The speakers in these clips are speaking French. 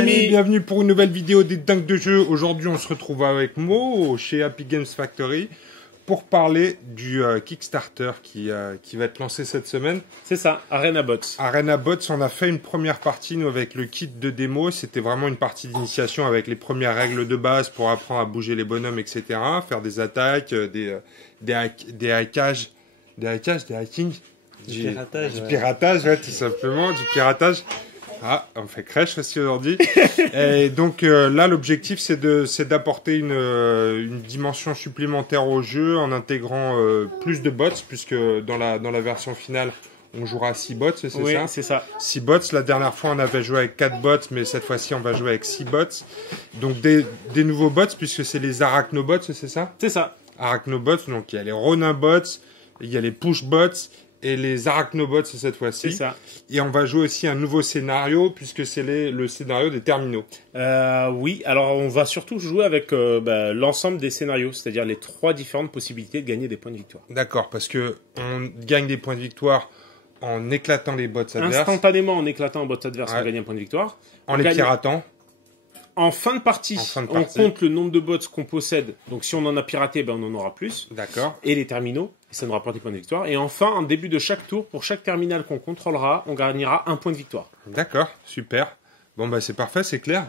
amis, bienvenue pour une nouvelle vidéo des dingues de jeu. Aujourd'hui on se retrouve avec Mo chez Happy Games Factory pour parler du Kickstarter qui va être lancé cette semaine. C'est ça, Arena Bots. Arena Bots, on a fait une première partie nous avec le kit de démo. C'était vraiment une partie d'initiation avec les premières règles de base pour apprendre à bouger les bonhommes, etc. Faire des attaques, des hackages, des hacking. Du piratage. Du piratage, ouais, tout simplement, du piratage. Ah, on fait crèche aussi aujourd'hui. Et donc là, l'objectif, c'est d'apporter une dimension supplémentaire au jeu en intégrant plus de bots, puisque dans la version finale, on jouera à 6 bots, c'est ça? Oui, c'est ça. 6 bots. La dernière fois, on avait joué avec 4 bots, mais cette fois-ci, on va jouer avec 6 bots. Donc des nouveaux bots, puisque c'est les Arachnobots, c'est ça? C'est ça. Arachnobots, donc il y a les Ronin bots, il y a les Push bots, et les Arachnobots cette fois-ci. C'est ça. Et on va jouer aussi un nouveau scénario, puisque c'est le scénario des terminaux. Oui, alors on va surtout jouer avec l'ensemble des scénarios, c'est-à-dire les 3 différentes possibilités de gagner des points de victoire. D'accord, parce que on gagne des points de victoire en éclatant les bots adverses. Instantanément, en éclatant un bot adverse, on gagne un point de victoire. En les piratant. En fin de partie, on compte le nombre de bots qu'on possède. Donc si on en a piraté, on en aura plus. D'accord. Et les terminaux, et ça nous rapporte des points de victoire. Et enfin, en début de chaque tour, pour chaque terminal qu'on contrôlera, on gagnera un point de victoire. D'accord, super. Bon c'est parfait, c'est clair.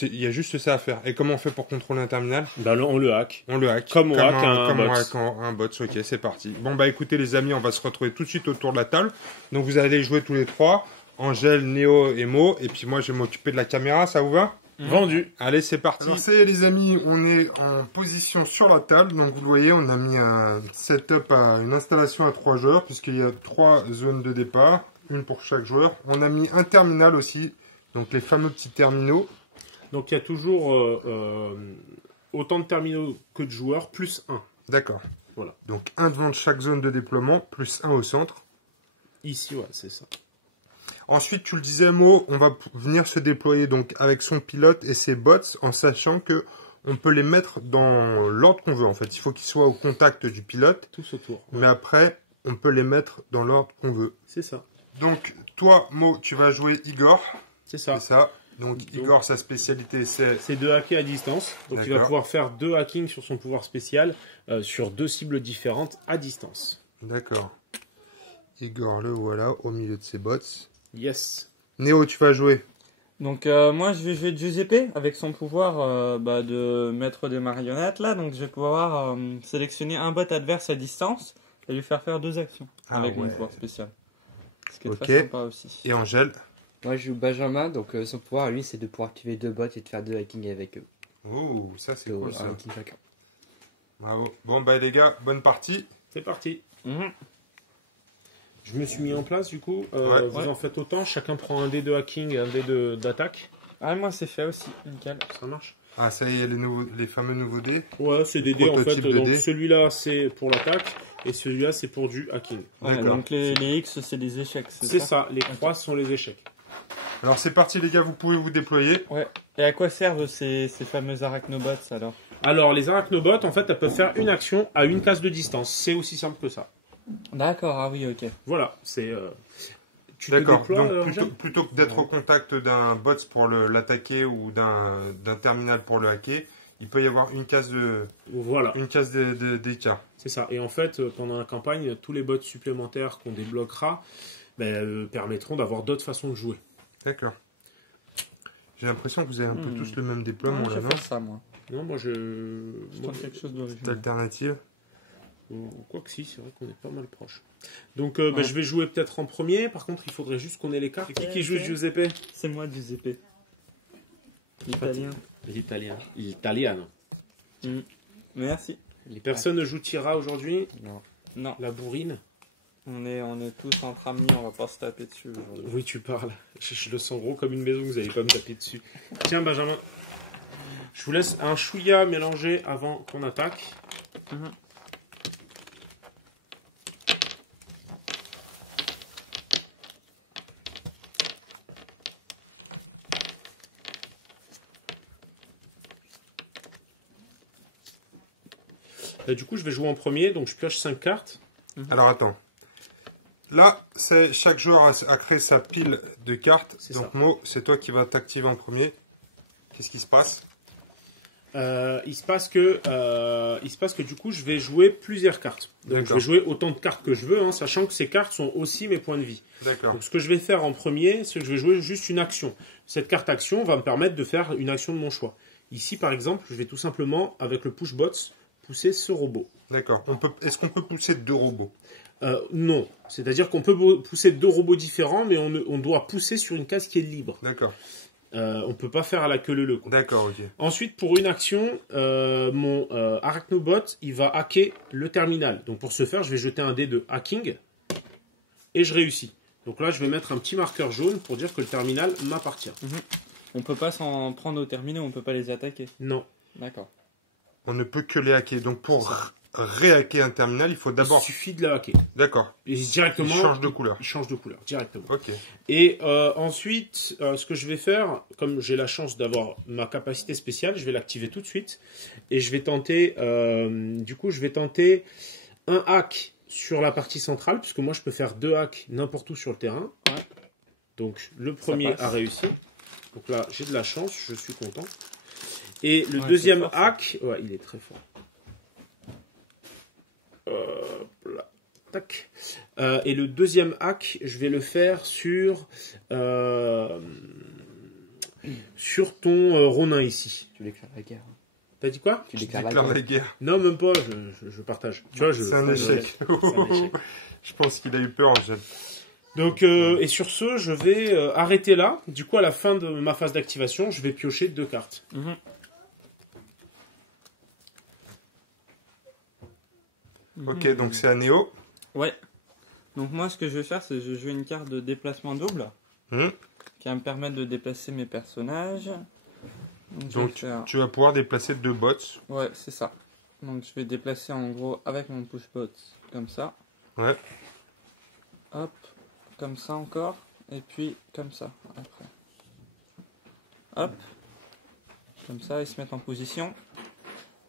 Il y a juste ça à faire. Et comment on fait pour contrôler un terminal? On le hack. On le hack. Comme on hack un bot. Ok, c'est parti. Bon écoutez les amis, on va se retrouver tout de suite autour de la table. Donc vous allez jouer tous les 3. Angèle, Néo et Mo. Et puis moi je vais m'occuper de la caméra, ça vous va? Vendu. Allez, c'est parti. Alors, ça y est, les amis, on est en position sur la table. Donc, vous le voyez, on a mis un setup, une installation à 3 joueurs, puisqu'il y a 3 zones de départ, une pour chaque joueur. On a mis un terminal aussi, donc les fameux petits terminaux. Donc, il y a toujours autant de terminaux que de joueurs, plus 1. D'accord. Voilà. Donc, un devant chaque zone de déploiement, plus 1 au centre. Ici, ouais, c'est ça. Ensuite, tu le disais, Mo, on va venir se déployer donc avec son pilote et ses bots en sachant que on peut les mettre dans l'ordre qu'on veut. En fait, il faut qu'ils soient au contact du pilote. Tous autour. Ouais. Mais après, on peut les mettre dans l'ordre qu'on veut. C'est ça. Donc, toi, Mo, tu vas jouer Igor. C'est ça. C'est ça. Donc, Igor, sa spécialité, c'est de hacker à distance. Donc, il va pouvoir faire 2 hackings sur son pouvoir spécial sur 2 cibles différentes à distance. D'accord. Igor, le voilà, au milieu de ses bots. Yes. Néo, tu vas jouer. Donc moi je vais jouer Giuseppe avec son pouvoir de mettre des marionnettes là. Donc je vais pouvoir sélectionner un bot adverse à distance et lui faire 2 actions avec mon pouvoir spécial. Ce qui est très sympa aussi. Et Angèle? Moi je joue Benjamin, donc son pouvoir lui c'est de pouvoir activer 2 bots et de faire 2 hackings avec eux. Oh, ça c'est cool ça. Un hacking chacun. Bravo. Bon les gars, bonne partie. C'est parti. Je me suis mis en place du coup, vous en faites autant, chacun prend un dé de hacking et un dé d'attaque. Ah moi c'est fait aussi, nickel. Ça marche. Ah ça y est, les fameux nouveaux dés. Ouais, c'est des dés en fait, donc celui-là c'est pour l'attaque et celui-là c'est pour du hacking. Ouais, donc les X c'est des échecs, c'est ça, les croix sont les échecs. Alors c'est parti les gars, vous pouvez vous déployer. Ouais, et à quoi servent ces fameux arachnobots alors? Alors les arachnobots en fait elles peuvent faire une action à une case de distance, c'est aussi simple que ça. D'accord, ah oui, ok. Voilà, c'est... D'accord, donc plutôt que d'être au contact d'un bot pour l'attaquer ou d'un terminal pour le hacker, il peut y avoir une case d'écart. C'est ça, et en fait, pendant la campagne, tous les bots supplémentaires qu'on débloquera permettront d'avoir d'autres façons de jouer. D'accord. J'ai l'impression que vous avez un peu tous le même déploiement là, non? Je vais faire ça, moi. Non, moi je... quelque chose d'original. C'est alternative. Quoi que si, c'est vrai qu'on est pas mal proche. Donc je vais jouer peut-être en premier, par contre il faudrait juste qu'on ait les cartes. Qui joue Giuseppe? C'est moi Giuseppe. L'italien. L'italiano. Merci. Personne ne joue Tira aujourd'hui? Non. La bourrine? On est tous entre amis, on va pas se taper dessus aujourd'hui. Oui, tu parles. Je le sens gros comme une maison, vous allez pas me taper dessus. Tiens Benjamin, je vous laisse un chouïa mélanger avant qu'on attaque. Du coup, je vais jouer en premier, donc je pioche 5 cartes. Alors attends. là, chaque joueur a créé sa pile de cartes. C'est Donc ça. Mo, c'est toi qui vas t'activer en premier. Qu'est-ce qui se passe? Il se passe que du coup, je vais jouer plusieurs cartes. Donc, je D'accord. vais jouer autant de cartes que je veux, hein, sachant que ces cartes sont aussi mes points de vie. D'accord. Donc, ce que je vais faire en premier, c'est que je vais jouer juste une action. Cette carte action va me permettre de faire une action de mon choix. Ici, par exemple, je vais tout simplement, avec le push bots, pousser ce robot. D'accord. Est-ce qu'on peut pousser 2 robots? Non. C'est-à-dire qu'on peut pousser 2 robots différents, mais on doit pousser sur une case qui est libre. D'accord. On peut pas faire à la queue leu leu. D'accord, ok. Ensuite, pour une action, mon Arachnobot, il va hacker le terminal. Donc pour ce faire, je vais jeter un dé de hacking et je réussis. Donc là, je vais mettre un petit marqueur jaune pour dire que le terminal m'appartient. On peut pas s'en prendre aux terminaux, on peut pas les attaquer. Non. D'accord. On ne peut que les hacker. Donc C'est pour ça. réhacker un terminal, il faut Il d'abord... suffit de le hacker. D'accord. Et directement, Il change de couleur. il change de couleur, directement. Ok. Et ensuite, ce que je vais faire, comme j'ai la chance d'avoir ma capacité spéciale, je vais l'activer tout de suite. Et je vais tenter, je vais tenter un hack sur la partie centrale, puisque moi je peux faire 2 hacks n'importe où sur le terrain. Ouais. Donc le premier passe. a réussi. Donc là, j'ai de la chance, je suis content. Et le Ouais, deuxième c'est fort, ça. hack, ouais, il est très fort. Hop là. Tac. Et le deuxième hack, je vais le faire sur ton Ronin ici. Tu déclares la guerre. T'as dit quoi? Tu Je déclares la déclare guerre. la guerre. Non, même pas, je partage. Tu vois, C'est un échec. C'est un échec. Je pense qu'il a eu peur, Angèle. Donc, et sur ce, je vais arrêter là. Du coup, à la fin de ma phase d'activation, je vais piocher 2 cartes. Mhm. Ok, donc c'est à Néo. Ouais. Donc moi, ce que je vais faire, c'est que je vais jouer une carte de déplacement double Hmm. qui va me permettre de déplacer mes personnages. Donc, je vais Donc faire... tu vas pouvoir déplacer 2 bots. Ouais, c'est ça. Donc je vais déplacer en gros avec mon pushbot comme ça. Ouais. Hop, comme ça encore. Et puis comme ça après. Hop. Comme ça, ils se mettent en position.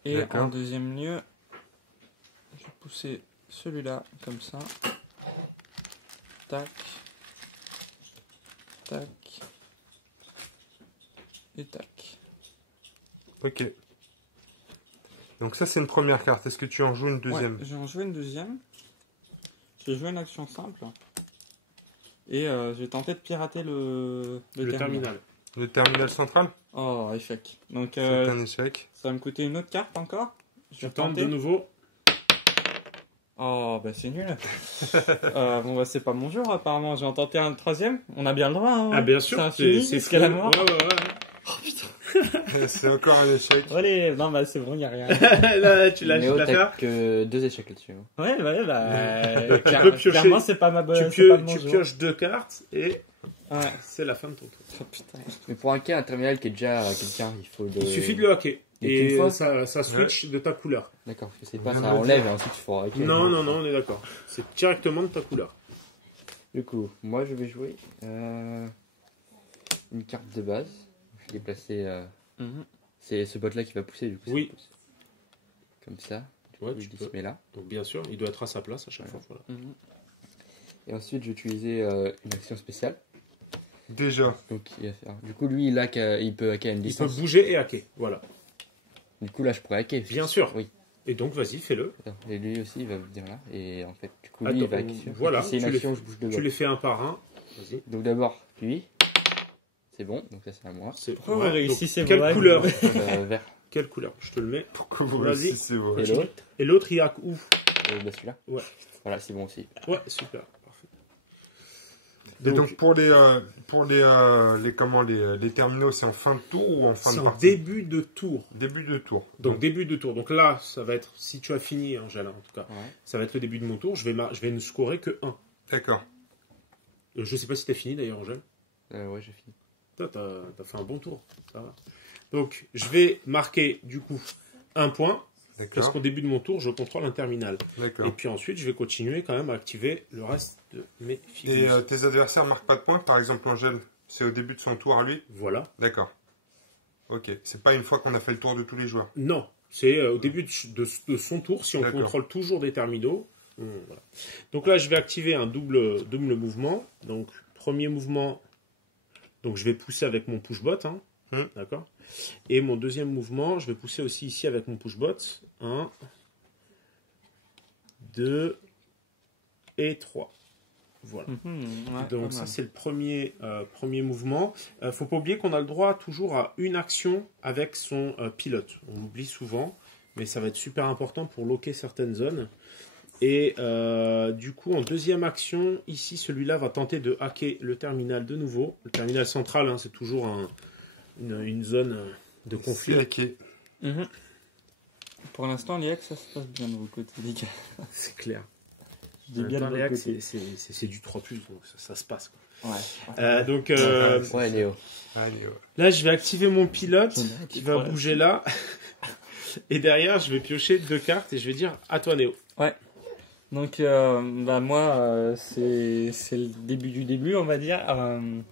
Et D'accord. en deuxième lieu, je vais pousser celui-là comme ça. Tac. Tac. Et tac. Ok. Donc ça c'est une première carte. Est-ce que tu en joues une deuxième? Ouais, je vais en jouer une deuxième. Je vais jouer une action simple. Et je vais tenter de pirater le terminal. Le terminal central? Oh, échec. Donc C'est un échec. ça va me coûter une autre carte encore. Je Tu vais tentes tenter. de nouveau. Oh, bah c'est nul. Bon, bah c'est pas mon jour apparemment. Je vais en tenter un troisième. On a bien le droit. Hein. Ah, bien sûr. C'est infini, c'est jusqu'à la fou. mort. Ouais. Oh putain. C'est encore un échec. Allez, non, bah c'est bon, y a rien. Là, tu lâches Néo, la t'as faire. que 2 échecs là-dessus. hein. Ouais, bah. Tu peux piocher. Clairement, c'est pas ma bonne. Tu, c'est pas de mon tu jour. pioches 2 cartes et Ouais. c'est la fin de ton tour. Oh putain. Mais pour hacker un terminal qui est déjà quelqu'un, il faut Il suffit de le hacker. Et Et qu'une fois ça switch de ta couleur. D'accord, parce que c'est pas Bien ça de le enlève dire. et ensuite il faut hacker. Non, on est d'accord. C'est directement de ta couleur. Du coup, moi je vais jouer une carte de base. Je vais déplacer. Mhm. C'est ce bot là qui va pousser du coup. Oui. ça pousse. Comme ça. Du Ouais, coup, tu il peux. se met là. Donc bien sûr, il doit être à sa place à chaque fois. Voilà. Mhm. Et ensuite je vais utiliser une action spéciale. Déjà. Donc il va faire. Du coup lui il peut hacker à une Il peut distance. bouger et hacker. Voilà. Du coup là je pourrais hacker. Bien sûr. Oui. Et donc vas-y, fais-le. Attends, et lui aussi il va venir là. Et en fait du coup Attends, lui il va hacker. sur- voilà, Si c'est une tu les action je bouge de Tu bot. les fais un par un. Vas-y. Donc d'abord lui. C'est bon, donc ça c'est à moi. C'est Pourquoi vous ouais, réussissez donc, quelle vos couleur? Vert. Quelle couleur? Je te le mets. Pourquoi vous Vas-y. réussissez vrai. Et l'autre, Et l'autre, il hack où? bah celui-là. Ouais. Voilà, c'est bon aussi. Ouais, super. Parfait. Et donc pour les terminaux, c'est en fin de tour ou en fin C'est de en partie? début de tour. Début de tour. Donc début de tour. Donc là, ça va être, si tu as fini, Angèle, en tout cas, Ouais. ça va être le début de mon tour. Je vais ne scorer que 1. D'accord. Je sais pas si tu as fini d'ailleurs, Angèle. Ouais, j'ai fini. Toi, t'as fait un bon tour. Ça va. Donc, je vais marquer du coup un point, parce D'accord. qu'au début de mon tour, je contrôle un terminal. Et D'accord. puis ensuite, je vais continuer quand même à activer le reste de mes Et figures. tes adversaires marquent pas de points? Par exemple, Angèle, c'est au début de son tour à lui? Voilà. D'accord. Ok. C'est pas une fois qu'on a fait le tour de tous les joueurs. Non, c'est au début de son tour, si on D'accord. contrôle toujours des terminaux, Voilà. Donc là, je vais activer un double mouvement. Donc, premier mouvement, donc je vais pousser avec mon push-bot. Hein. D'accord. Et mon deuxième mouvement, je vais pousser aussi ici avec mon push-bot. 1, 2 et 3. Voilà. Ouais, Donc ça c'est le premier mouvement. Faut pas oublier qu'on a le droit toujours à une action avec son pilote. On l'oublie souvent, mais ça va être super important pour loquer certaines zones. Et du coup en deuxième action, ici celui-là va tenter de hacker le terminal de nouveau. Le terminal central, hein, c'est toujours une zone de conflit. Pour l'instant, l'IAC, ça se passe bien de vos côtés, les gars. C'est clair. Je dis bien de vos React, côtés. c'est du 3+, donc ça se passe. Quoi. Ouais. Donc Ouais, Néo. là, je vais activer mon pilote J'en ai un qui petit va problème. bouger là. Et derrière, je vais piocher 2 cartes et je vais dire à toi, Néo. Donc, moi, c'est le début du début, on va dire.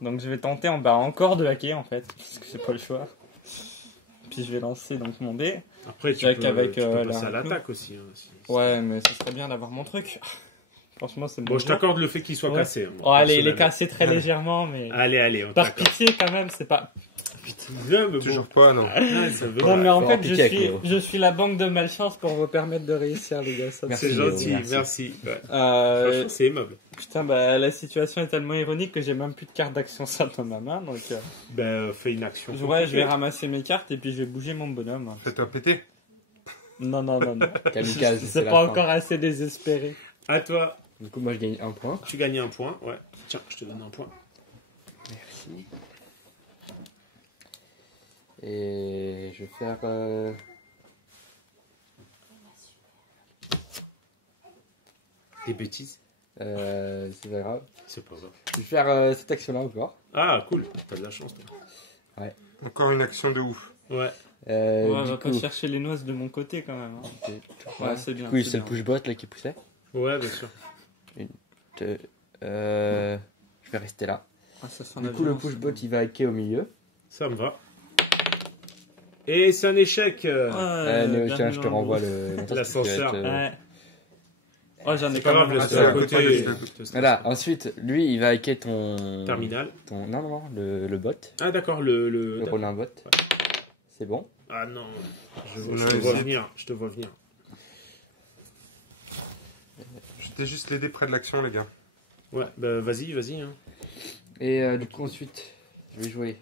Donc, je vais tenter encore de hacker, en fait, parce que j'ai pas le choix. Puis, je vais lancer donc mon dé. Après, tu Jack peux, avec, tu peux passer la- à l'attaque aussi. Hein, Ouais, mais ce serait bien d'avoir mon truc. Franchement, c'est Bon, je t'accorde le fait qu'il soit Ouais. cassé. hein, Oh, allez, il est personnellement. cassé très légèrement, mais Allez, on par t'accorde. pitié quand même, c'est pas. Non, mais bon. Toujours pas, non. Ouais, ça veut- Non, mais en faut fait, avoir piqué avec Léo. je suis la banque de malchance pour vous permettre de réussir, les gars. Ça me C'est Merci, fait- gentil, Léo, merci. Ouais. Euh, Franchement, c'est aimable. putain, la situation est tellement ironique que j'ai même plus de carte d'action simple dans ma main, donc. Fais une action. Ouais, je vais ramasser mes cartes et puis je vais bouger mon bonhomme. Faites un pété. Non. Kamikaze, C'est la pas fin. encore assez désespéré. À toi, Du coup, moi, je gagne 1 point. tu gagnes un point. Ouais. Tiens, je te donne un point. Merci. Et je vais faire... Des bêtises. c'est pas grave. C'est pas grave. Je vais faire cette action-là encore. Ah, cool. T'as de la chance, toi. Encore une action de ouf. Ouais. Ouais, on Du va coup, pas chercher les noises de mon côté quand même. Hein. Ouais, c'est bien. Du coup, c'est c'est le bien. push-bot là qui poussait. Ouais, bien sûr. Je vais rester là. Ah, ça sent Du la coup, le violence. push-bot il va hacker au milieu. Ça me va. Et c'est un échec. Néo, bienvenue tiens, je te dans le renvoie groupe. L'ascenseur. Ouais. Oh, j'en ai C'est pas quand grave, même. laisse-le c'est à à côté. côté, Voilà, ensuite, lui il va hacker ton. Terminal. Non, le bot. Ah, d'accord, Le Ronin bot. C'est bon. Ah non. Je Ouais, te vois hésite. venir. Je te vois venir. J'étais juste l'aider près de l'action, les gars. Ouais, bah vas-y. Hein. Et du coup, ensuite, je vais jouer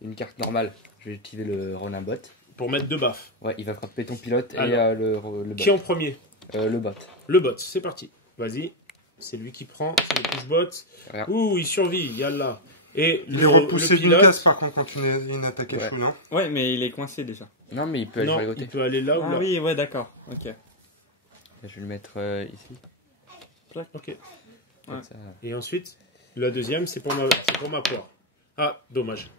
une carte normale. Je vais activer le Ronin bot. Pour mettre 2 baffes. Ouais, il va frapper ton pilote et Alors, le bot. Qui en premier? Le bot. Le bot, c'est parti. Vas-y. C'est lui qui prend. C'est le push-bot. Regarde. Ouh, il survit. Yallah. Et Il est le repoussé d'une pilote. case, par contre, quand une attaque Ouais. échoue, non? Ouais, mais il est coincé déjà. Non, mais il peut aller sur les Non, côtés. il peut aller là ou Ah là. oui, ouais, d'accord. Ok. Je vais le mettre ici. Ok. Comme Ouais. ça. Et ensuite, la deuxième, c'est pour ma poire. Ah, dommage.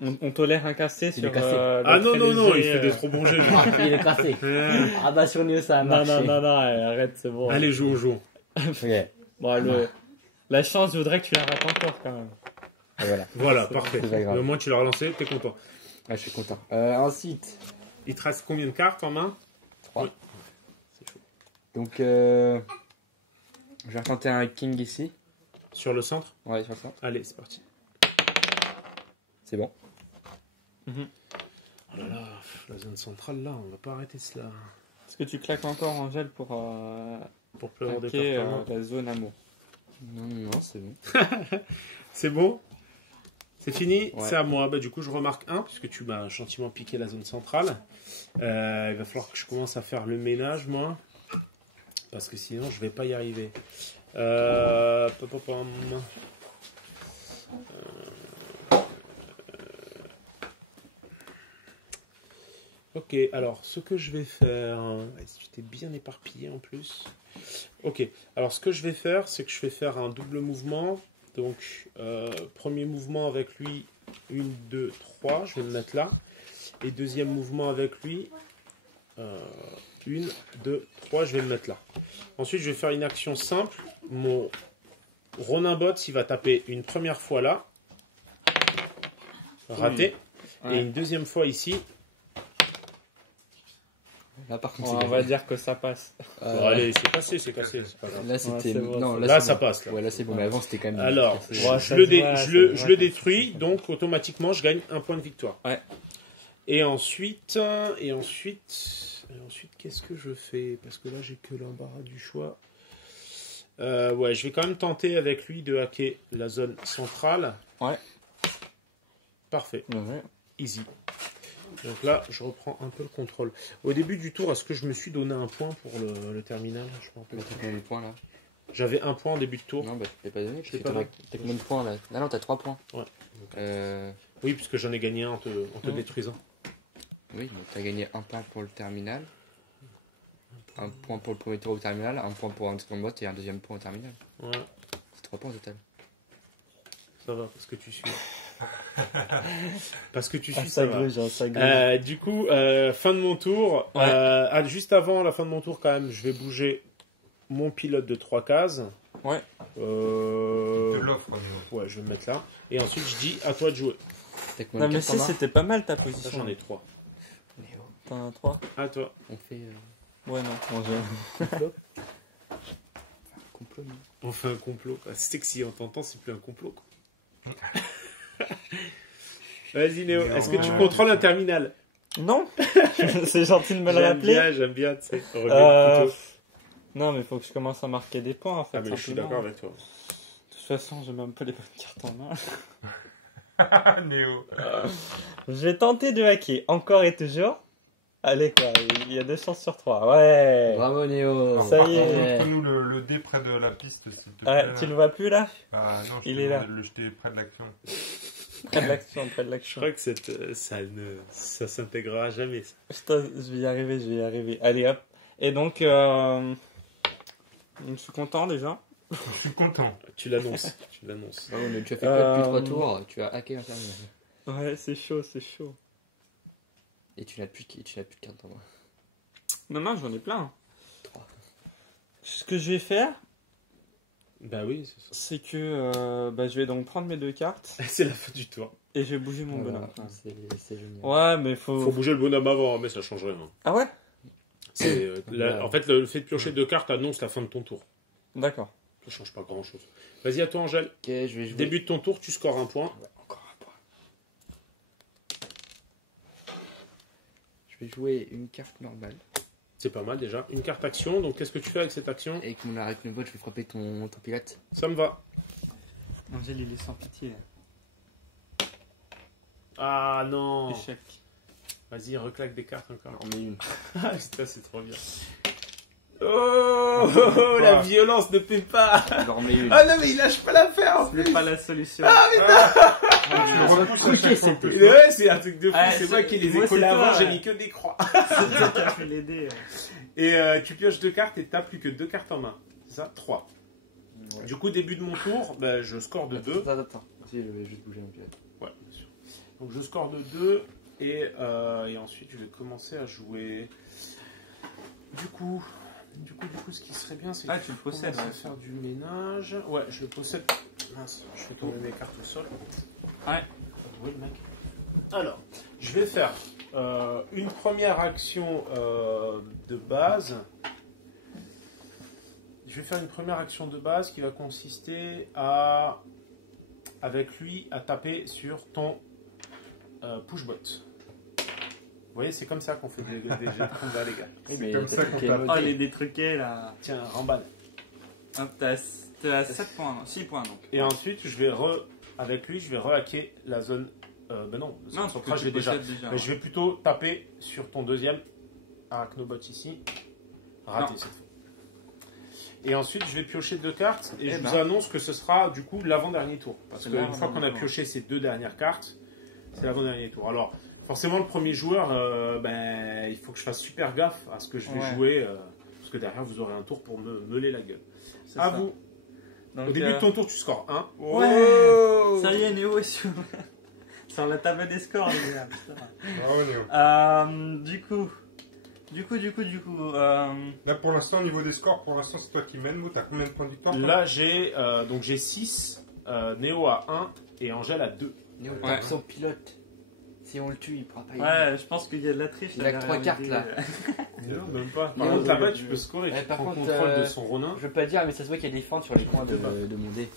On tolère un cassé Il sur. est cassé. Ah le non, très non, non, il léger, fait des trop bons jeux. lui. Il est cassé. Ah bah sur Neo ça a Non, marché. non, arrête, c'est bon. Allez, jouons. Ok. Et Bon, la chance, je voudrais que tu la rates encore quand même. voilà. Voilà, parfait. C'est pas grave. Au moins, tu l'as relancé, t'es content. Ah, je suis content. Ensuite, Il te reste combien de cartes en main? 3. Oui. C'est chaud. Donc, je vais retenter un king ici. Sur le centre? Ouais, sur ça. Allez, c'est parti. C'est bon. Oh là là, la zone centrale, là, on va pas arrêter cela. Est-ce que tu claques encore Angèle pour Pour plus avoir des hacker performances. la zone amour? Non, c'est bon. C'est bon? C'est fini? Ouais. C'est à moi. Bah, du coup, je remarque 1, puisque tu m'as gentiment piqué la zone centrale. Il va falloir que je commence à faire le ménage, moi. Parce que sinon, je vais pas y arriver. Pom, pom, pom. Ok, alors ce que je vais faire, tu t'es bien éparpillé en plus. Ok, alors ce que je vais faire, c'est que je vais faire un double mouvement. Donc, premier mouvement avec lui, 1, 2, 3, je vais le mettre là. Et deuxième mouvement avec lui, 1, 2, 3, je vais le mettre là. Ensuite, je vais faire une action simple. Mon Ronin bot, il va taper une première fois là, raté, Ouais. et une deuxième fois ici, Là, par contre, On va dire que ça passe. Bon, allez, c'est cassé, c'est pas grave. Là, c'était. c'est bon, non, c'est là, Là, c'est ça bon. passe. Là. Ouais, là, c'est bon, mais avant, c'était quand même. Alors, cassé. Ouais, je ça le, se dé- voit, je ça le- se je voit le quand détruis, donc automatiquement, je gagne un point de victoire. Ouais. Et ensuite, qu'est-ce que je fais? Parce que là, j'ai que l'embarras du choix. Ouais, je vais quand même tenter avec lui de hacker la zone centrale. Ouais. Parfait, Ouais. easy. Donc là, je reprends un peu le contrôle. Au début du tour, est-ce que je me suis donné un point pour le terminal? Je m'en rappelle Mais pas. t'as combien de points là? J'avais un point en début de tour. Non, bah, tu l'as pas donné. Je l'ai parce pas que t'as combien de points là? Ah non, t'as 3 points. Ouais. Oui, Oui, puisque j'en ai gagné un en te détruisant. donc t'as gagné un point pour le terminal. Un point pour le premier tour au terminal, un point pour un second bot et un deuxième point au terminal. Ouais, C'est 3 points au total. ça va, parce que tu suis. Parce que tu suis, Ah, ça ça va. gruge, ça gruge. Du coup, fin de mon tour. Ouais. Juste avant la fin de mon tour, quand même, je vais bouger mon pilote de 3 cases. Ouais. Je te l'offre, Néo. Ouais, je vais me mettre là. Et ensuite, je dis à toi de jouer. T'as combien Non, de mais cartes en si, main? c'était pas mal ta Ça, position. j'en ai 3. Néo, T'en as 3? À toi. on fait Ouais, non. Bon, un complot, non? On fait un complot. Ah, c'est sexy, on t'entend, c'est plus un complot. Quoi. Vas-y, Néo. Est-ce que tu contrôles un terminal? Non. C'est gentil de me le rappeler. J'aime bien, tu sais. Relever le Euh, couteau. Non, mais il faut que je commence à marquer des points en fait. Ah, mais je suis simplement. d'accord avec toi. De toute façon, j'ai même pas les bonnes cartes en main. Néo. Je vais tenter de hacker encore et toujours. Allez, quoi, il y a 2 chances sur 3. Ouais. Bravo Néo. Ça Par y est. contre, montre-nous le dé près de la piste, s'il te plaît. Ouais, là. tu le vois plus là? Ah non, je Il te est là. demande de le jeter près de l'action. Près de l'action, près de Je l'action. crois que ça s'intégrera jamais. Ça. Putain, je vais y arriver, je vais y arriver. Allez hop. Et donc, je suis content déjà. Je suis content. Tu l'annonces. Tu l'annonces. Bravo, mais tu as fait quoi depuis 3 Euh, tours? Tu as hacké un terminal. Ouais, c'est chaud, c'est chaud. Et tu n'as plus de cartes en main. Non, non, j'en ai plein. 3. Ce que je vais faire, Bah oui, c'est ça. c'est que je vais donc prendre mes 2 cartes C'est la fin du tour. et je vais bouger mon Voilà, bonhomme. c'est génial. Ouais, mais faut. Faut bouger le bonhomme avant, mais ça change rien. Ah ouais? En fait, le fait de piocher 2 cartes annonce la fin de ton tour. D'accord. Ça change pas grand chose. Vas-y, à toi, Angèle. Ok, je vais jouer. Début de ton tour, tu scores un point. Ouais, encore un point. Je vais jouer une carte normale. C'est pas mal déjà. Une carte action, donc qu'est-ce que tu fais avec cette action? Et avec mon arachnobot, je vais frapper ton pilote. Ça me va. Angèle, il est sans pitié. Ah non. Échec. Vas-y, reclaque des cartes encore. J'en mets une. Ah putain, c'est trop bien. Oh, la violence ne paie pas. J'en remets une. Ah non, mais il lâche pas l'affaire en Ce n'est plus. pas la solution. Tu repousses à chaque fois que je peux. Ouais, c'est un truc de fou. Ah, c'est moi qui les ai moi, collés c'est toi, avant, j'ai ouais. mis que des croix. C'est toi qui as fait les dés. Et tu pioches 2 cartes et t'as plus que 2 cartes en main. C'est ça? 3. Ouais. Du coup, début de mon tour, bah, je score de 2. Attends. Si, je vais juste bouger mon pilote. Ouais, bien sûr. Donc je score de 2 et ensuite je vais commencer à jouer. Du coup, ce qui serait bien, c'est Ah, que tu le je possèdes, commence à ouais. faire du ménage. Ouais, je le possède. Mince, je fais tomber mes cartes au sol. Ouais. Faut jouer, le mec. Alors, je vais faire une première action de base. Je vais faire une première action de base qui va consister à, avec lui, à taper sur ton pushbot. Vous voyez, c'est comme ça qu'on fait des jets de combat, les gars. Oui, C'est comme ça qu'on truqué. tape. Oh, il est détruqué là. Tiens, remballe. Hop, t'as 7 points, non, 6 points donc. Et ensuite, je vais avec lui, je vais re-hacker la zone. Ben non, Non, son parce que trash, tu j'ai déjà. possèdes déjà. Mais je vais plutôt taper sur ton deuxième arachnobot ici. Raté Non. cette fois. Et ensuite, je vais piocher 2 cartes et Eh je ben. vous annonce que ce sera du coup l'avant-dernier tour. Parce C'est qu'une fois qu'on a l'avant-dernier tour. pioché ces 2 dernières cartes, c'est l'avant-dernier tour. Alors, forcément, le premier joueur, il faut que je fasse super gaffe à ce que je vais Ouais. jouer. Parce que derrière, vous aurez un tour pour me meuler la gueule. C'est À ça. vous. Donc, Au début de ton tour, tu scores 1. Ouais. Ça y est, Néo est sur la table des scores, les gars. Putain. Bravo, Néo. Du coup. Là, pour l'instant, au niveau des scores, pour l'instant, c'est toi qui mènes. T'as combien de points de victoire toi Là, j'ai 6, Néo à 1 et Angèle à 2. Néo, Ouais. tape son pilote. Si on le tue, il pourra pas y aller. Ouais, je pense qu'il y a de la triche. Il a là, que 3 derrière cartes, l'idée. là. Non, même pas. Par Non, contre, non, là-bas, non, tu non. peux scorer. Eh, Tu par prends contre, contrôle de son Ronin. Je veux pas dire, mais ça se voit qu'il y a des fentes sur les coins de mon dé.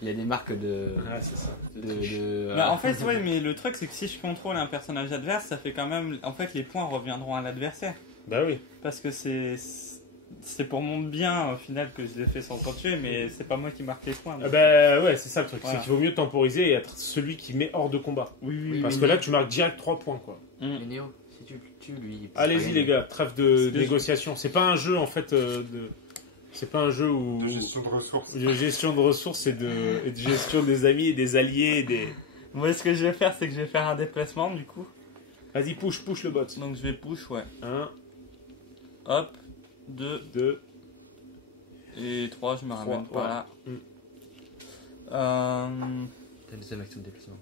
Il y a des marques de. Ah, c'est ça. Bah, en fait, ouais, mais le truc, c'est que si je contrôle un personnage adverse, ça fait quand même. En fait, les points reviendront à l'adversaire. Bah oui. Parce que c'est pour mon bien, au final, que je l'ai fait sans le tuer, mais c'est pas moi qui marque les points. Ah bah ouais, c'est ça le truc. Voilà. C'est qu'il vaut mieux temporiser et être celui qui met hors de combat. Oui, Parce que là, tu marques direct 3 points, quoi. Mais Néo, si tu le tues, lui. Allez-y, les gars, trêve de C'est négociation. C'est pas un jeu, en fait, C'est pas un jeu où. De gestion de ressources. De gestion de ressources et de gestion des amis et des alliés et des. Moi, ce que je vais faire, c'est que je vais faire un déplacement, du coup. Vas-y, push le bot. Donc, je vais push, ouais. 1, Hop. 2 2, et 3, je me ramène Trois, par là. ouais. T'as une deuxième action de déplacement.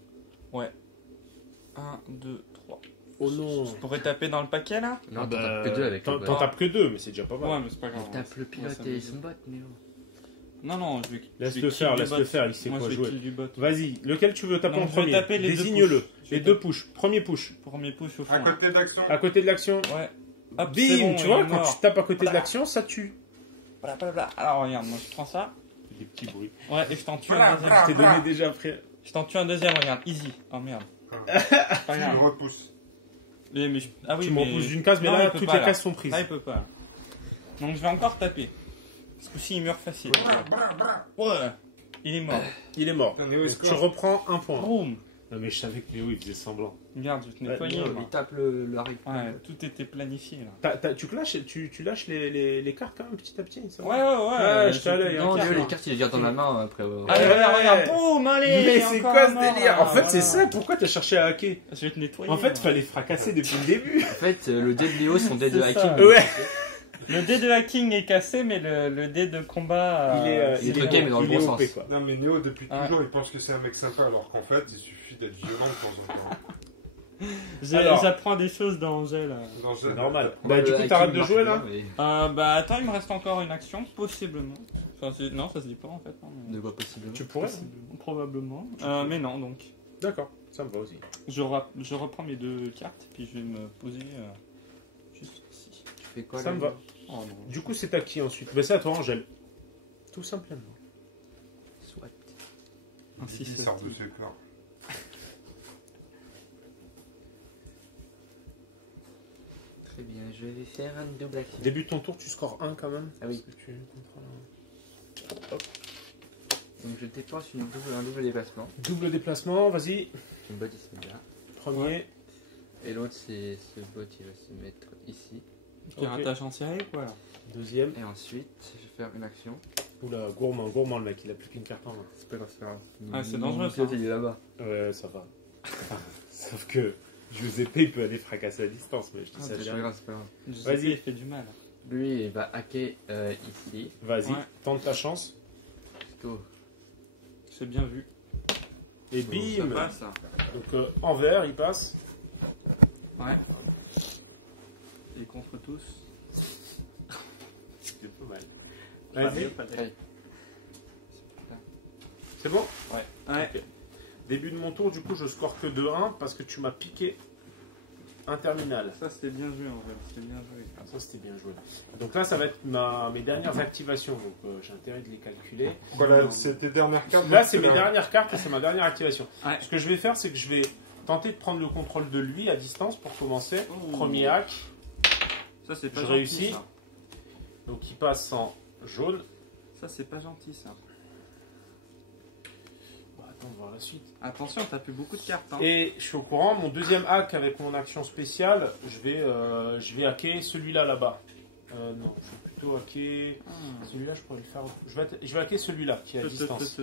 1, 2, 3. Oh non. Je pourrais taper dans le paquet, là? Non, Ah t'en bah, tapes que 2 avec T'en le t'en bot. tapes que 2, mais c'est déjà pas mal. Ouais, mais c'est pas grave. Il tape le pilote ça et me- son bot, Néo. Non, je vais. Laisse je vais le kill faire, du laisse bot. le faire, il sait Moi, quoi je vais jouer. kill du bot. Vas-y, lequel tu veux taper Donc, en je vais premier? taper les deux Désigne-le. push. Je vais Les deux push. Premier push. Premier push au fond. À là. côté d'action. À côté de l'action. Ouais. Hop, c'est Bim, bon, tu il vois, est quand mort. tu tapes à côté de Voilà. l'action, ça tue. Blablabla. Alors, regarde, moi, je prends ça. Des petits bruits. Ouais, et je t'en tue un Bra, deuxième. bra. Je t'ai donné déjà après. Je t'en tue un deuxième, regarde. Easy. Oh merde. Ah, C'est pas tu grave. le repousses. Ah oui, Tu me mais. repousses d'une case, mais Non, là, il peut toutes pas, les là. cases sont prises. Là, il peut pas. Là. Donc, je vais encore taper. Ce coup-ci, il meurt facile. Ouais. Il est mort. Il est mort. Putain, Néo, il Donc, tu score. reprends un point. Boum. Non, mais je savais que Léo, il faisait semblant. Regarde, je te nettoyais. Ouais, moi. Il tape le harry. Ouais, tout était planifié là. Tu lâches les cartes quand même petit à petit, ça va Ouais, ouais. je t'ai à l'œil, hein. Non, Carte, Néo, là. les cartes, il les garde dans la main après avoir. Allez, regarde, boum, allez. Mais c'est encore quoi un ce mort, délire là, En fait, c'est voilà. ça. Pourquoi t'as cherché à hacker Je vais te nettoyer. En fait, moi. fallait fracasser depuis le début. En fait, le dé de Néo, son dé de C'est ça. hacking. Ouais. Le dé de hacking est cassé, mais le dé de combat. Il est le game est dans le bon OP, sens. quoi. Non, mais Néo, depuis Ouais. toujours, il pense que c'est un mec sympa, alors qu'en fait, il suffit d'être violent de temps en temps. Alors. J'apprends des choses dans Angèle. Non, C'est normal. Moi, Bah, du le coup, hacking t'arrêtes de marche jouer bien, là mais Bah attends, il me reste encore une action, possiblement. Enfin, non, ça se dit pas en fait. hein, mais- De quoi possiblement. Tu pourrais Possiblement, probablement. Mais non, donc. D'accord, ça me va aussi. Je reprends mes deux cartes, puis je vais me poser juste ici. Tu fais quoi Ça là me va. Oh non. Du coup, c'est à qui ensuite Bah, c'est à toi, Angèle. Tout simplement. Soit. Ainsi, Il c'est sort de ses corps. Très bien, je vais faire un double action. Début de ton tour, tu scores 1 quand même. Ah oui. Parce que tu contrôles un. Hop. Donc je dépense un double déplacement. Double déplacement, vas-y. Une botte ici là. Premier. Et l'autre, c'est ce bot, il va se mettre ici. Piratage en série, quoi. Deuxième. Et ensuite, je vais faire une action. Oula, gourmand le mec, il a plus qu'une carte en main. C'est pas grave, c'est pas grave. Ah, c'est dangereux, Mon pilote, ça. il est là-bas. Ouais, ça va. Sauf que Giuseppe, il peut aller fracasser à distance, mais je dis Ah, ça C'est pas déjà. grave, c'est pas grave. Vas-y. Il fait du mal. Lui, il va hacker ici. Vas-y, Ouais. tente ta chance. Go. C'est bien vu. Et Ça bim passe, ça. Donc en vert, il passe. Ouais. Et contre tous. C'est pas mal. Pas Vas-y, mieux, pas mieux. Allez. c'est bon Ouais. Ok. Début de mon tour, du coup, je score que 2-1 parce que tu m'as piqué un terminal. Ça, c'était bien joué en vrai. C'était bien joué. Ah, ça, c'était bien joué. Donc là, ça va être mes dernières activations. Donc j'ai intérêt de les calculer. Voilà, c'est tes dernières cartes. Là, c'est mes dernières cartes et c'est ma dernière activation. Ouais. Ce que je vais faire, c'est que je vais tenter de prendre le contrôle de lui à distance pour commencer. Oh. Premier hack. Ça, c'est pas Je gentil. réussis. Ça, Donc il passe en jaune. ça c'est pas gentil, ça. Bon, attends, on va voir la suite. Attention, t'as plus beaucoup de cartes. Hein. Et je suis au courant, mon deuxième hack avec mon action spéciale, je vais hacker celui-là là-bas. Non, je vais plutôt hacker. Ah. Celui-là, je pourrais le faire. Je vais hacker celui-là qui est à distance.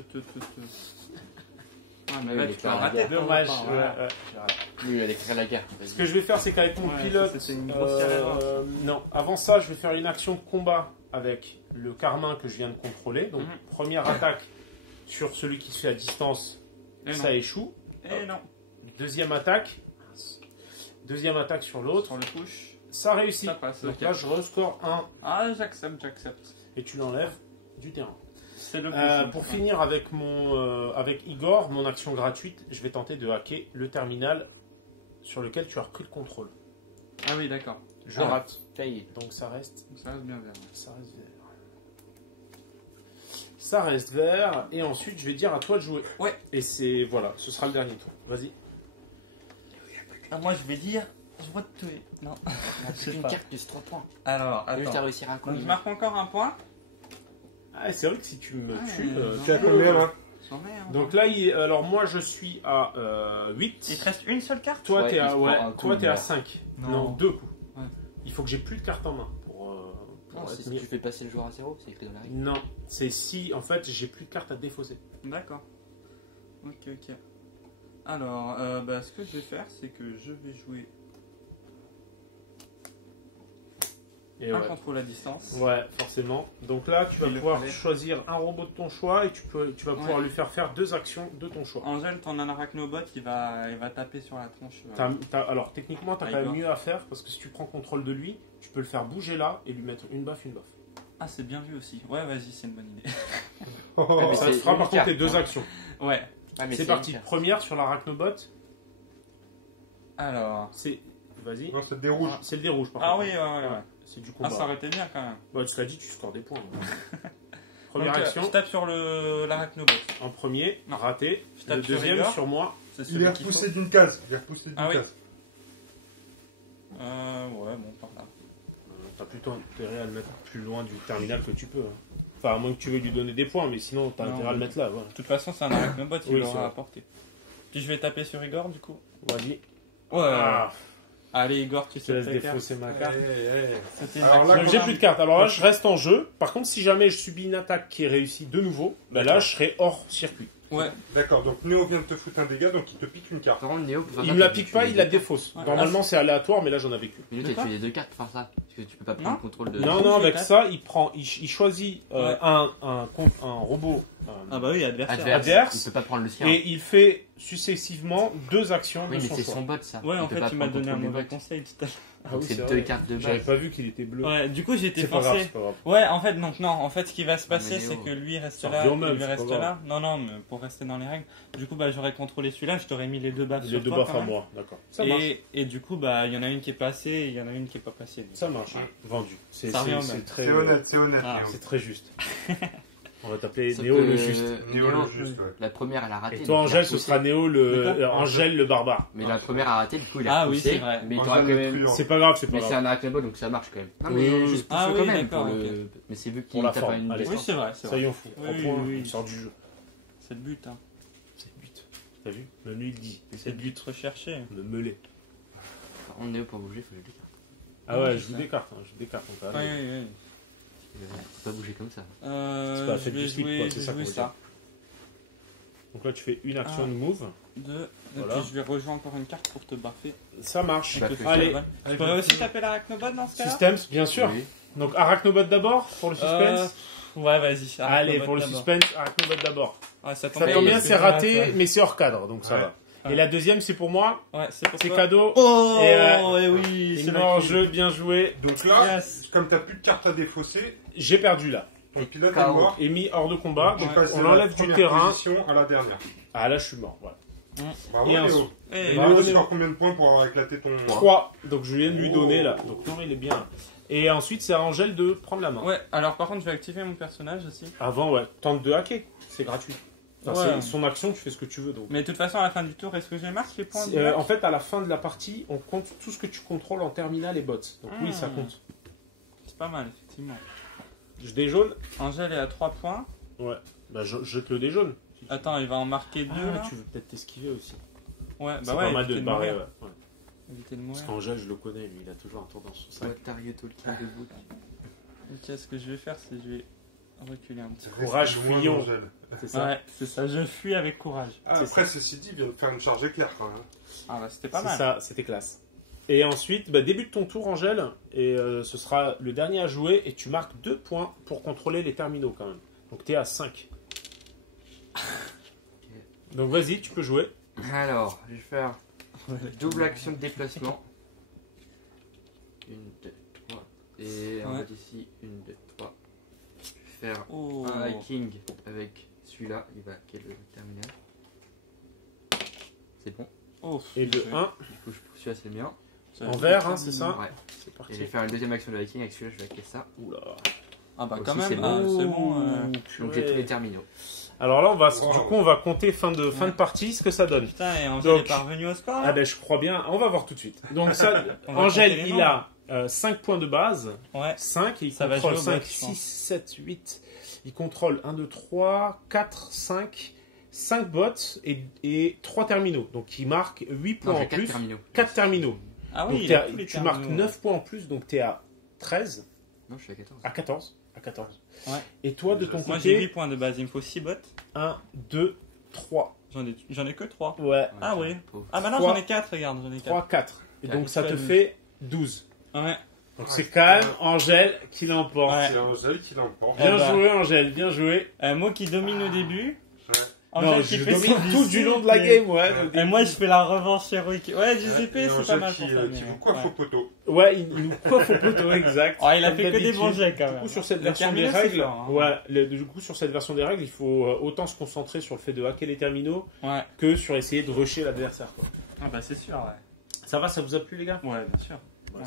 Ah, mais Oui, là, il tu est peux pas rater. Dommage. ton repas, Ouais, voilà. ouais, j'ai raté. Lui, il allait créer la guerre. Ce que je vais faire, c'est qu'avec mon Ouais, pilote. ça, c'était une grossière erreur. Non, avant ça, je vais faire une action de combat avec le carmin que je viens de contrôler. Donc, Mhm. première attaque sur celui qui se fait à distance, Et ça non. échoue. Et non. Deuxième attaque. Deuxième attaque sur l'autre, Sur le push. ça réussit. Ça passe, Donc ok. là, je rescore 1 Ah, j'accepte. et tu l'enlèves du terrain. C'est le push. Pour finir avec avec Igor, mon action gratuite, je vais tenter de hacker le terminal sur lequel tu as repris le contrôle. Ah oui, d'accord. Je Ah. rate. Fail. Donc ça reste. Ça reste bien vert. Ça reste vert. Ça reste vert. Et ensuite, je vais dire à toi de jouer. Ouais. Et c'est. Voilà, ce sera le dernier tour. Vas-y. Ah, moi, je vais dire. Je vois de tuer. Non. C'est une carte plus 3 points. Alors, Juste à attends. réussir à Donc, combien je marque encore un point. Ah, c'est vrai que si tu me tues. Tu as combien là? J'en ai, hein. Donc là, alors moi, je suis à 8. Il te reste une seule carte? Toi, Ouais, t'es il à, se ouais, prend un coup, toi, t'es à mort. 5. Non. Non, 2 coups. Ouais. Il faut que j'ai plus de cartes en main pour Non, c'est si tenir. tu fais passer le joueur à 0, c'est écrit dans la règle. Non, c'est si en fait j'ai plus de cartes à défausser. D'accord. Ok, ok. Alors, ce que je vais faire, c'est que je vais jouer Et un ouais. contrôle à distance. Ouais, forcément. Donc là, tu vas Il le pouvoir fallait. choisir un robot de ton choix et tu vas pouvoir Ouais. lui faire 2 actions de ton choix. Angèle, ton arachnobot, il va taper sur la tronche. Alors techniquement, t'as Ah, quand même d'accord. mieux à faire parce que si tu prends contrôle de lui, tu peux le faire bouger là et lui mettre une baffe. Ah, c'est bien vu aussi. Ouais, vas-y, c'est une bonne idée. Oh, mais ça c'est te fera une par contre carte, tes 2 hein. actions. Ouais. Ah, mais C'est parti. une carte. Première sur l'arachnobot, Alors. c'est. Vas-y. Non, c'est des rouges. C'est le dé rouge par Ah contre. oui, ouais. C'est du Ah, combat. ça aurait été bien quand même. Bah, tu l'as dit, tu scores des points. Première Donc, action je tape sur l'arachnobot. en premier, Non. raté. Je tape Le sur deuxième Igor. sur moi. C'est Il celui est qu'il repoussé faut. d'une case. Il est repoussé d'une Ah oui. case. Ouais, bon, par là. T'as plutôt intérêt à le mettre plus loin du terminal que tu peux. Hein. Enfin, à moins que tu veuilles lui donner des points, mais sinon t'as Non, intérêt à le mais- mettre là. Voilà. De toute façon, c'est un arachnobot, il Oui, c'est l'aura vrai. apporté. Puis je vais taper sur Igor du coup. Vas-y. Ouais. Ah, Allez, Igor, tu je te sais laisse ta carte. défausser ma carte. C'était une Alors là, action. Donc j'ai plus de cartes. Alors là, je reste en jeu. Par contre, si jamais je subis une attaque qui est réussie de nouveau, bah là, je serai hors circuit. Ouais. D'accord, donc Néo vient de te foutre un dégât, donc il te pique une carte. Par contre, Néo, pour faire Il ça, me la tu pique fais pas, les il la deux cartes. défausse. Ouais. Normalement, c'est aléatoire, mais là, j'en avais qu'une. Mais lui, De tu quoi fais les 2 cartes pour faire ça. Parce que tu peux pas prendre Non. le contrôle de. Non, coup, non, je avec tape. ça, il choisit Ouais. un robot Ah bah oui, adversaire. Adverse. Il peut pas prendre le sien. et il fait successivement 2 actions Oui, de mais son c'est choix. son bot ça. Ouais, en peut fait, pas il m'a prendre donné un contrôle du mauvais bot. conseil tout à l'heure. Ah Donc oui, c'est c'est 2 vrai. cartes de J'avais base. pas vu qu'il était bleu. Ouais, du coup, j'étais C'est pas grave, forcé. c'est pas grave. Ouais, en fait, donc non, en fait, ce qui va se Non, passer, mais c'est Néo. que lui reste Ça là, revient au et même, lui c'est reste pas grave. là. Non, non, mais pour rester dans les règles. Du coup, bah, j'aurais contrôlé celui-là, je t'aurais mis les 2 baffes Les sur 2 toi, baffes quand à même. moi, d'accord. Ça marche. Et du coup, bah, il y en a une qui est passée et il y en a une qui est pas passée. Ça marche. Ouais. Vendu. C'est Ça revient au c'est même. très, C'est honnête, c'est honnête. Ah, Néo. c'est très juste. On va t'appeler Sauf Néo que le juste. Néo Néo, le juste, ouais. la première elle a raté. Et toi, donc il a Angèle, ce repoussé. sera Néo Angèle le barbare. Mais la première a raté, du coup il a Ah oui, repoussé. c'est vrai. Mais Angèle t'auras quand le même. truand. C'est pas grave, c'est pas Mais c'est grave. un arachnobot donc ça marche quand même. Non Oui, mais oui, juste Ah pousse oui, quand même d'accord, pour ok. le. Mais c'est vu Pour qu'il la tape forme, à une allez. Oui, distance. c'est vrai, c'est vrai. Soyons fous. Oui, 3 oui, points, oui. il sort du jeu. C'est le but, hein. C'est le but. T'as vu? Même lui, il dit. C'est le but recherché. Le meulé. Par contre, Néo pour bouger, faut les deux cartes. Ah ouais, Oui, je joue ça. des cartes. Hein, je joue des cartes. on peut Oui, aller. oui, oui. Faut pas bouger comme ça. C'est pas la Je fête vais du slip, jouer, quoi, je c'est vais ça jouer qu'on veut ça. Donc là, tu fais une action Ah. de move. 2. Et Voilà. puis je vais rejouer encore une carte pour te baffer. Ça marche. Bah, Avec le allez. festival. Je pourrais aussi taper l'arachnobot dans ce cas-là. Systems, bien sûr. Oui. Donc Arachnobot d'abord pour le suspense. Ouais, vas-y. Allez, Arachnobot pour le d'abord. suspense, Arachnobot d'abord. Ouais, ça Ça tombe bien, parce c'est que- raté, mais c'est hors cadre, donc ça Ouais. va. Et la deuxième, c'est pour moi. Ouais, c'est pour C'est toi. cadeau. Oh, Et, et oui, Il c'est met la en clé. jeu, bien joué. Donc là, Yes. comme t'as plus de cartes à défausser, J'ai perdu là. ton pilote est KO. mort. Et mis hors de combat. Tu Donc passes on de la l'enlève du première terrain. position à la dernière. Ah là, je suis mort. Voilà. Bravo Et Néo. ensuite- Eh, Bravo, Néo, Néo. score combien de points pour avoir éclaté ton... 3. Donc je viens de lui Oh. donner là. Donc non, il est bien. Et ensuite, c'est à Angèle de prendre la main. Ouais, alors par contre, je vais activer mon personnage aussi. Avant, ouais. Tente de hacker. C'est gratuit. Enfin, Ouais. c'est son action, tu fais ce que tu veux. Donc. Mais de toute façon, à la fin du tour, est-ce que je marque les points En fait, à la fin de la partie, on compte tout ce que tu contrôles en terminal et bots. Donc oui, ça compte. C'est pas mal, effectivement. Je dé jaune. Angèle est à 3 points. Ouais. Bah, jette le dé jaune. Attends, il va en marquer 2 Ah, là. tu veux peut-être t'esquiver aussi. Ouais, C'est bah pas ouais, mal de éviter te de barrer. mourir. Ouais. Ouais. Éviter de Parce mourir. qu'Angèle, je le connais, lui, il a toujours un tendance sur ça. What are you talking about? Ok, ce que je vais faire, c'est que je vais reculer un petit Courage, Reste loin fuyons. d'Angèle. C'est peu. ça. Ouais, c'est ça, je fuis avec courage. Ah, C'est après, ceci dit, il vient de faire une charge éclair quand même. Ah bah c'était pas C'est mal. ça, c'était classe. Et ensuite, bah, débute ton tour, Angèle, et ce sera le dernier à jouer, et tu marques 2 points pour contrôler les terminaux quand même. Donc t'es à 5. Donc vas-y, tu peux jouer. Alors, je vais faire double action de déplacement. 1, 2, 3. Et en Ouais. fait ici, 1, 2, 3. Je vais faire Oh. un hiking avec celui-là. Il va hacker le terminal. C'est bon. Oh, Et de je- 1. Du coup, celui-là c'est le mien. En vert, hein, c'est ça? Ouais. C'est Et parti. je vais faire une deuxième action de Viking. Avec celui-là, je vais hacker ça. Oula. Ah bah Aussi, quand même, c'est c'est bon. bon. Donc j'ai tous les terminaux. Alors là, du coup, on va compter fin de Ouais. ce que ça donne. Putain, et Angèle Donc- est parvenu au score. Ah ben, je crois bien. On va voir tout de suite. Donc ça, On va Angèle, compter les il a 5 points de base. Ouais. 5, et il Ça va contrôle jouer au 5, box, je 6, pense. 7, 8. Il contrôle 1, 2, 3, 4, 5, 5 bots et 3 terminaux. Donc il marque 8 points Non, en j'ai 4 plus. terminaux. 4 terminaux. Ah Donc oui, il a tous les tu marques terminaux. 9 points en plus, donc tu es à 13, Non, je suis à 14. à 14. À 14. Ouais. Et toi, de ton Moi j'ai 8 côté, points de base, il me faut 6 bots. 1, 2, 3. J'en ai que 3. Ouais, Ah oui. Pauvre. Ah bah non, Trois. j'en ai 4, regarde, j'en ai 4. 3, 4. Et donc ça te Quatre. fait 12. Ouais. Donc c'est quand même Angèle qui l'emporte. Ouais. C'est Angèle qui l'emporte. Bien Eh ben. joué, Angèle, bien joué. Moi qui domine au début. Ouais. Non, Angèle qui je fait domine son tout du long de la difficile. game, ouais. Et moi je fais la revanche héroïque. Ouais, Giuseppe, Et c'est pas Angèle mal pour qui, ça. qui mais- vous coiffe ouais. au poteau. Ouais, il nous coiffe au poteau, exact. Oh, il a Comme fait que des d'habitude. bons jets quand Du même. coup, sur cette Le version des terminal, c'est règles, fort, hein. ouais, du coup, sur cette version des règles, il faut autant se concentrer sur le fait de hacker les terminaux Ouais. que sur essayer de rusher l'adversaire, quoi. Ah bah c'est sûr, ouais. Ça va, ça vous a plu, les gars? Ouais, bien sûr.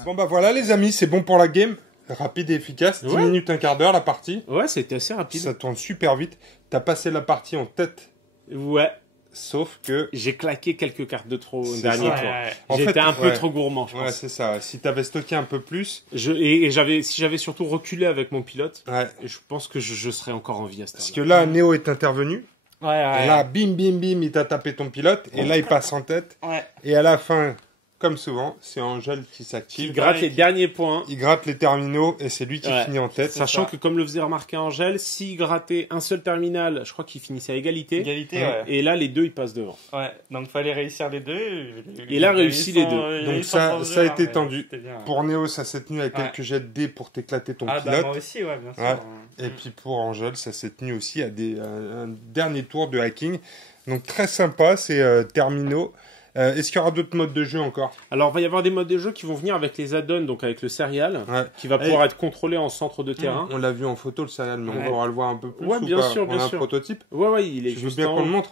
Bon bah voilà les amis, c'est bon pour la game. Rapide et efficace. 10 Ouais. minutes, un quart d'heure la partie. Ouais, c'était assez rapide. Ça tourne super vite. T'as passé la partie en tête. Ouais, Sauf que... j'ai claqué quelques cartes de trop au C'est dernier ça. tour. En J'étais fait, un peu ouais. trop gourmand, je Ouais, pense. c'est ça. Si t'avais stocké un peu plus... Et si j'avais surtout reculé avec mon pilote, Ouais. je pense que je serais encore en vie à ce Parce temps-là. que là, Néo est intervenu. Ouais, ouais. Et là, bim, bim, bim, il t'a tapé ton pilote. Et là, il passe en tête. Ouais. Et à la fin, comme souvent, c'est Angèle qui Il s'active. gratte les derniers points. Il gratte les terminaux et c'est lui qui Ouais. finit en tête. Sachant ça. que, comme le faisait remarquer Angèle, s'il grattait un seul terminal, je crois qu'il finissait à égalité. Égalité, ouais. Et là, les deux, ils passent devant. Ouais, donc fallait réussir les deux. Il a réussi les deux. Donc ça a été tendu. Pour Néo, ça s'est tenu avec Ouais. quelques jets de dés pour t'éclater ton Ah bah pilote. moi aussi, ouais, bien sûr. Ouais. Et puis pour Angèle, ça s'est tenu aussi à un dernier tour de hacking. Donc très sympa, c'est terminaux. Est-ce qu'il y aura d'autres modes de jeu encore? Alors, il va y avoir des modes de jeu qui vont venir avec les add-ons, donc avec le serial, Ouais. qui va pouvoir être contrôlé en centre de terrain. On l'a vu en photo le serial, mais Ouais. on pourra le voir un peu plus. Ouais, ou bien pas sûr, On bien a un sûr. prototype. Ouais, il est Tu veux juste bien en qu'on haut. le montre?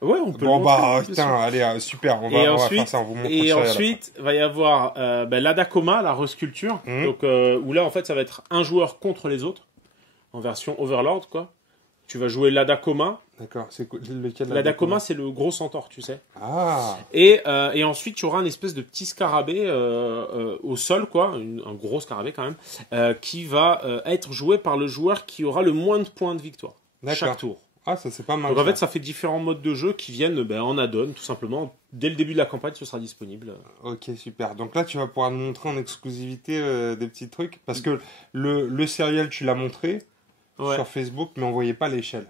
Ouais, on peut Bon le bah montrer, bien putain, sûr. allez, super, on va Et faire ensuite, ça, on vous montre le et serial ensuite, va y avoir l'Adakoma, la resculpture, Mhm. donc, où là, en fait, ça va être un joueur contre les autres, en version Overlord, quoi. Tu vas jouer l'Adakoma. après. D'accord, c'est lequel L'Adakoma, c'est le gros centaure, tu sais. Ah, Et ensuite, tu auras un espèce de petit scarabée au sol, quoi, un gros scarabée quand même, qui va être joué par le joueur qui aura le moins de points de victoire d'accord. chaque tour. Ah, ça c'est pas mal. Donc en ça. fait, ça fait différents modes de jeu qui viennent en add-on, tout simplement. Dès le début de la campagne, ce sera disponible. Ok, super. Donc là, tu vas pouvoir nous montrer en exclusivité des petits trucs. Parce que le serial, tu l'as montré Ouais. sur Facebook, mais on voyait pas l'échelle.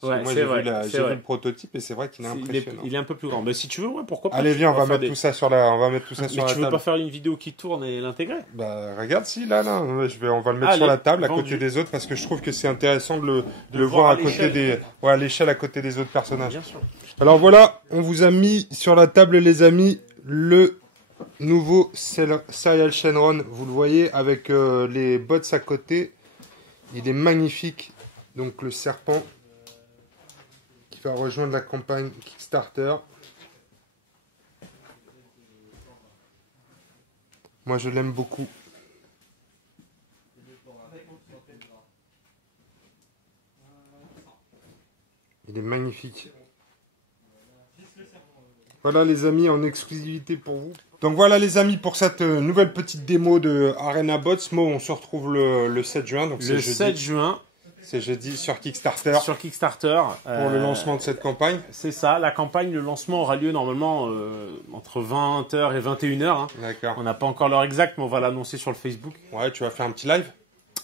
Parce que Ouais, moi, c'est j'ai vrai, vu, c'est j'ai vu vrai. le prototype et c'est vrai qu'il est impressionnant. Il est un peu plus grand. Mais si tu veux, ouais, pourquoi pas. Allez, viens, on va faire mettre tout ça sur la, on va mettre tout ça sur Mais la tu veux table. pas faire une vidéo qui tourne et l'intégrer? Bah, regarde, si, là, on va le mettre Allez, sur la table à vendu. côté des autres parce que je trouve que c'est intéressant de De le voir voir à à côté l'échelle. des, ouais, à l'échelle à côté des autres personnages. Bien sûr. Alors voilà, on vous a mis sur la table, les amis, le nouveau Serial Shenron. Vous le voyez avec les bots à côté. Il est magnifique. Donc le serpent qui va rejoindre la campagne Kickstarter. Moi, je l'aime beaucoup. Il est magnifique. Voilà les amis, en exclusivité pour vous. Donc voilà les amis pour cette nouvelle petite démo de Arena Bots. Mo, on se retrouve le 7 juin. Donc c'est Le 7 jeudi. juin, C'est jeudi sur Kickstarter sur Kickstarter. pour le lancement de cette campagne. C'est ça, la campagne, le lancement aura lieu normalement entre 20h et 21h. Hein. D'accord. On n'a pas encore l'heure exacte, mais on va l'annoncer sur le Facebook. Ouais, tu vas faire un petit live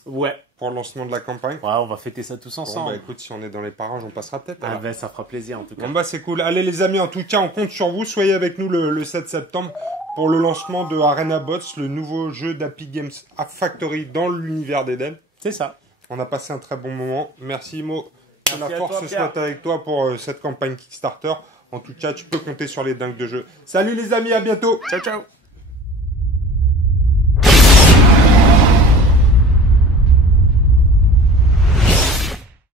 Ouais, pour le lancement de la campagne. ouais, on va fêter ça tous Bon ensemble. bah écoute, si on est dans les parages, on passera peut-être. Ah alors. ben, ça fera plaisir en tout cas. Bon bah c'est cool. Allez les amis, en tout cas, on compte sur vous. Soyez avec nous le 7 septembre pour le lancement de Arena Bots, le nouveau jeu d'Happy Games Factory dans l'univers d'Eden. C'est ça. On a passé un très bon moment. Merci Mo. Que Merci la à force toi, se Pierre. soit avec toi pour cette campagne Kickstarter. En tout cas, tu peux compter sur les dingues de jeu. Salut les amis, à bientôt. Ciao, ciao.